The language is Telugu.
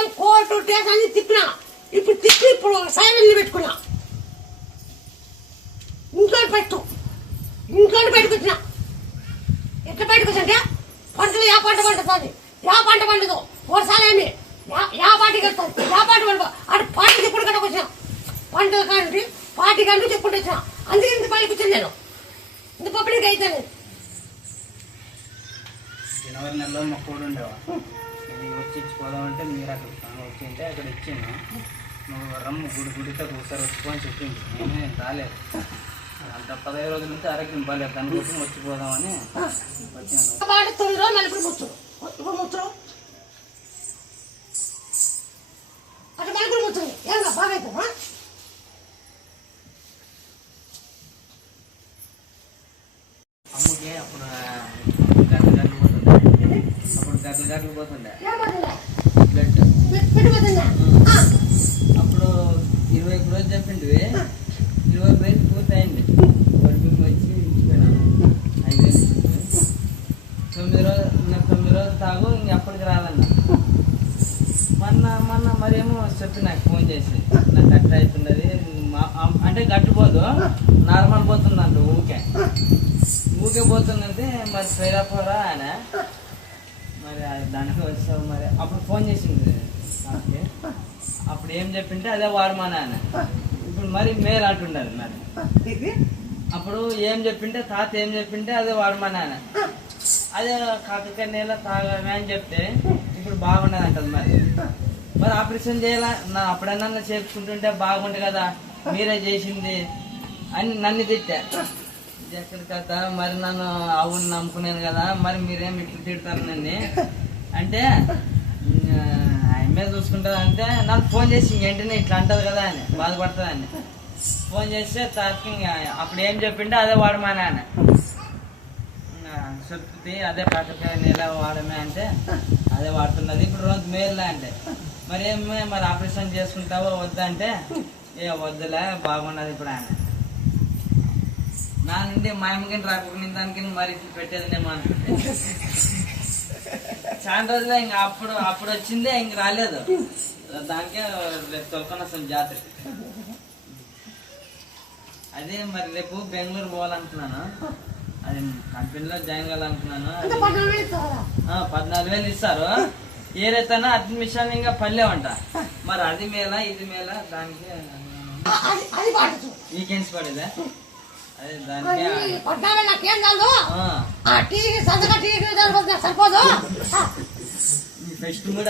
నేను కోర్టు అని తిప్పినా, ఇప్పుడు తిప్పి ఇప్పుడు సైలెంట్ పెట్టుకున్నా. ఇంట్లో బయటకు వచ్చిన. ఎట్లా బయటకు వచ్చంటే పంటలు యా పంట పండుతుంది, యా పంట పండుదు, వర్షాలేమి యా పాటికి వస్తుంది, యా పాట పండు అటు పాటికి ఇప్పుడు కట్టకు వచ్చిన. పంటలు కానీ పార్టీ కానీ చెప్పుకుంటూ వచ్చిన. అందుకే ఇంత బయటకు వచ్చాను నేను. ఇంత పబ్లిక్ అయితే జనవరి నెలలో మా కోడి ఉండేవా, ఇది వచ్చి ఇచ్చిపోదామంటే మీరు అక్కడ వచ్చింటే అక్కడ ఇచ్చాను. నువ్వు రమ్ము గుడితో ఒకసారి వచ్చిపోని చెప్పింది. నేను రాలేదు. అంత 15 రోజుల నుంచి ఆరోగ్యం బాగాలేదు, దానికోసం వచ్చిపోదామని వచ్చాను. 9 రోజులు ఇప్పుడు ముచ్చు అక్కడ మనకు ముచ్చుంది ఏం బాగా అవుతుందా? అమ్మకి అప్పుడు గడ్డలు పోతుండే బ్లడ్. అప్పుడు 21 రోజులు చెప్పిండు, 21 రోజులు పూర్తయింది. వడిపింపు వచ్చి ఇచ్చిపోయినాను 5,000. 9 రోజులు తాగు, ఇంక అప్పటికి రాదన్న. మొన్న మరేమో చెప్పి నాకు ఫోన్ చేసి, నాకు గట్ట అవుతున్నది అంటే గట్టుపోదు, నార్మల్ పోతుందంట. ఊకే పోతుందంటే మరి పేరపోరా ఆయన మరి దానికి వచ్చావు. మరి అప్పుడు ఫోన్ చేసింది నాకు. అప్పుడు ఏం చెప్పింటే అదే వాడమని ఆయన. ఇప్పుడు మరి మేలు అంటుండదు. మరి అప్పుడు ఏం చెప్పింటే తాత ఏం చెప్పింటే అదే వాడమని ఆయన. అదే కాకర నీళ్ళ తాగమే అని చెప్తే ఇప్పుడు బాగుండదు అంటది. మరి ఆపరేషన్ చేయాలా, నా అప్పుడన్నా చేసుకుంటుంటే బాగుంటుంది కదా, మీరే చేసింది అని నన్ను తిట్టా. ఎక్కడి కథ మరి, నన్ను అవును నమ్ముకున్నాను కదా, మరి మీరేం ఇట్లా తిడతారు నన్ను అంటే ఆమె చూసుకుంటుంది అంటే నాకు ఫోన్ చేసి వెంటనే ఇట్లా అంటది కదా అని బాధపడుతుంది అని ఫోన్ చేస్తే తాకి అప్పుడు ఏం చెప్పింటే అదే వాడమని ఆయన చెప్తే అదే కాకరకాయ నీళ్ళ వాడమే అంటే అదే వాడుతున్నది. ఇప్పుడు రోజు మేలులే అంటే మరి ఏమే మరి ఆపరేషన్ చేసుకుంటావో వద్దంటే ఏ వద్దులే బాగున్నది. ఇప్పుడు ఆయన నా నుండి మా అమ్మకి రాకుండా దానికి మరి పెట్టేది నేను చాలా రోజులే. ఇంకా అప్పుడు వచ్చిందే ఇంక రాలేదు. దానికే రేపు తొలకొని వస్తాం జాతర. అదే మరి రేపు బెంగళూరు పోవాలనుకున్నాను. అది కంపెనీలో జాయిన్ కావాలనుకున్నాను. 14,000 ఇస్తారు. ఏదైతేనా అడ్మిషన్ ఇంకా పల్లెవంట. మరి అది మేళ ఇది మేళ దానికి వీకెండ్స్ పడేదా? అదే దానికి సరిపోదు. ఫెస్ట్